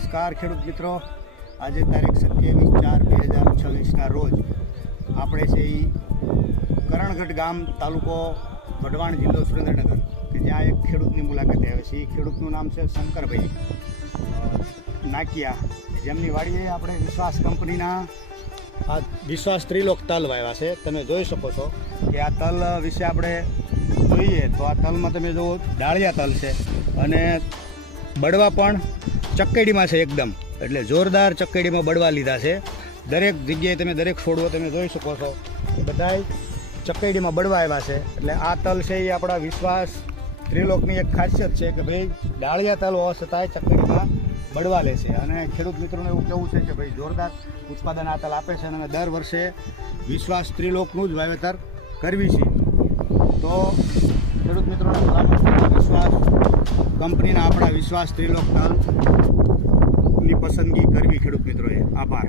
નમસ્કાર ખેડૂત મિત્રો, આજે તારીખ 27/4/2026ના રોજ આપણે છે એ કરણગઢ ગામ, તાલુકો વઢવાણ, જિલ્લો સુરેન્દ્રનગર, કે જ્યાં એક ખેડૂતની મુલાકાતે આવે છે. એ ખેડૂતનું નામ છે શંકરભાઈ નાકિયા, જેમની વાડીએ આપણે વિશ્વાસ કંપનીના આ વિશ્વાસ ત્રિલોક તલ વાવ્યા છે. તમે જોઈ શકો છો કે આ તલ વિશે આપણે જોઈએ તો આ તલમાં તમે જુઓ ડાળિયા તલ છે અને બળવા પણ ચક્કેડીમાં છે એકદમ, એટલે જોરદાર ચક્કેડીમાં બળવા લીધા છે. દરેક જગ્યાએ તમે દરેક છોડવો તમે જોઈ શકો છો કે બધાય ચક્કેડીમાં બળવા આવ્યા છે. એટલે આ તલ છે એ આપણા વિશ્વાસ ત્રિલોકની એક ખાસિયત છે કે ભાઈ ડાળિયા તલ હોવા છતાંય ચક્કેડીમાં બળવા લે છે. અને ખેડૂત મિત્રોને એવું કહેવું છે કે ભાઈ જોરદાર ઉત્પાદન આ તલ આપે છે અને દર વર્ષે વિશ્વાસ ત્રિલોકનું જ વાવેતર કરવી છે. તો ખેડૂત મિત્રોને ભલામણ વિશ્વાસ કંપનીના આપણા વિશ્વાસ ત્રિલોક તલની પસંદગી કરવી ખેડૂત મિત્રોએ. આભાર.